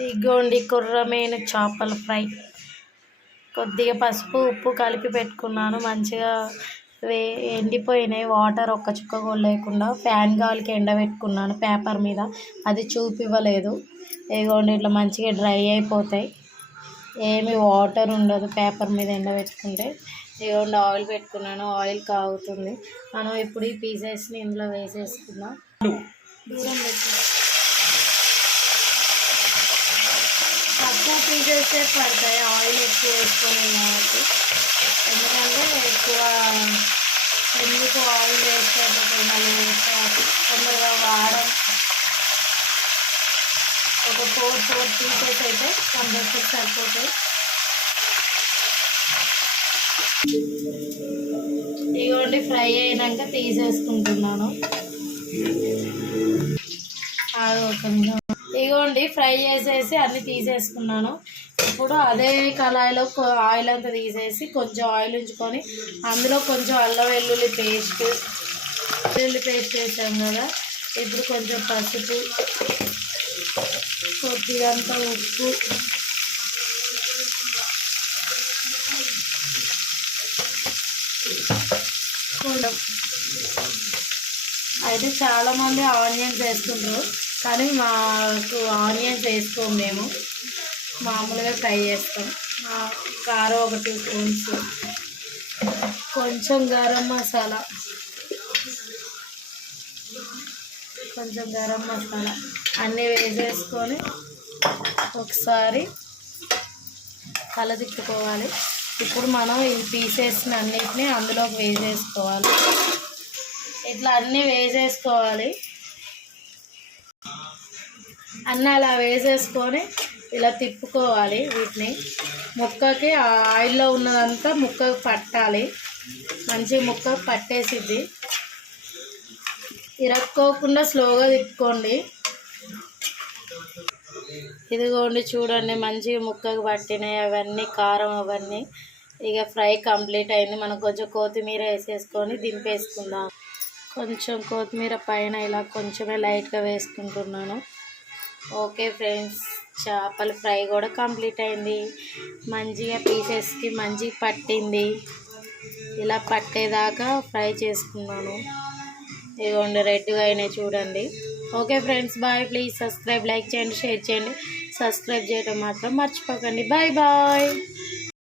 ఇగోండి కుర్రమైన చేపల ఫ్రై. కొద్దిగా పసుపు ఉప్పు కలిపి పెట్టుకున్నాను. మంచిగా వే ఎండిపోయినాయి. వాటర్ ఒక్క చుక్క కూడా లేకుండా ఫ్యాన్ గాలికి ఎండబెట్టుకున్నాను పేపర్ మీద. అది చూపివ్వలేదు. ఇగోండి ఇట్లా మంచిగా డ్రై అయిపోతాయి. ఏమి వాటర్ ఉండదు పేపర్ మీద ఎండబెట్టుకుంటే. ఇగోండి ఆయిల్ పెట్టుకున్నాను. ఆయిల్ కాగుతుంది. మనం ఇప్పుడు ఈ పీసెస్ని ఇందులో వేసేసుకుందాం. దూరం పెట్టు. తక్కువ పీసెసే పడతాయి. ఆయిల్ ఎక్కువ వేసుకొని కాబట్టి ఎందుకంటే ఎక్కువ ఎందుకు ఆయిల్ వేస్ట్ అయిపోతుంది మళ్ళీ తొందరగా వాడడం ఒక ఫోర్ ఫోర్ పీసెస్ అయితే కంపల్సరీ సరిపోతాయి. ఇదిగోండి ఫ్రై అయినాక తీసేసుకుంటున్నాను. ఆగు ఒక నిమిషం. ఇదిగోండి ఫ్రై చేసేసి అన్ని తీసేసుకున్నాను. ఇప్పుడు అదే కళాయిలో ఆయిల్ అంతా తీసేసి కొంచెం ఆయిల్ ఉంచుకొని అందులో కొంచెం అల్లం వెల్లుల్లి పేస్ట్ వెల్లుల్లి పేస్ట్ వేసాం కదా. ఇప్పుడు కొంచెం పసుపు కొద్దిగంత ఉప్పు. అయితే చాలామంది ఆనియన్స్ వేసుకుంటారు కానీ మాకు ఆనియన్స్ వేసుకోము మేము. మామూలుగా ఫ్రై చేస్తాం. కారం ఒక టూ స్పూన్స్. కొంచెం గరం మసాలా. కొంచెం గరం మసాలా. అన్నీ వేసేసుకొని ఒకసారి కలదిప్పుకోవాలి ఇప్పుడు మనం ఈ పీసెస్ని అన్నిటిని అందులోకి వేసేసుకోవాలి. ఇట్లా అన్నీ వేసేసుకోవాలి. అన్నీ అలా వేసేసుకొని ఇలా తిప్పుకోవాలి వీటిని. ముక్కకి ఆ ఆయిల్లో ఉన్నదంతా ముక్కకు పట్టాలి. మంచి ముక్క పట్టేసిద్ది. ఇరక్కోకుండా స్లోగా తిప్పుకోండి. ఇదిగోండి చూడండి మంచిగా ముక్కకు పట్టినాయి అవన్నీ కారం అవన్నీ. ఇక ఫ్రై కంప్లీట్ అయింది. మనం కొంచెం కొత్తిమీర వేసేసుకొని దింపేసుకుందాం. కొంచెం కొత్తిమీర పైన ఇలా కొంచెమే లైట్గా వేసుకుంటున్నాను. ఓకే ఫ్రెండ్స్ చేపల ఫ్రై కూడా కంప్లీట్ అయింది. మంచిగా పీసెస్కి మంచిగా పట్టింది. ఇలా పట్టేదాకా ఫ్రై చేసుకున్నాను. ఇదిగోండి రెడ్గా అయినాయి చూడండి. Okay friends bye. Please subscribe like చేయండి షేర్ చేయండి. సబ్స్క్రైబ్ చేయడం మాత్రం మర్చిపోకండి. Bye bye.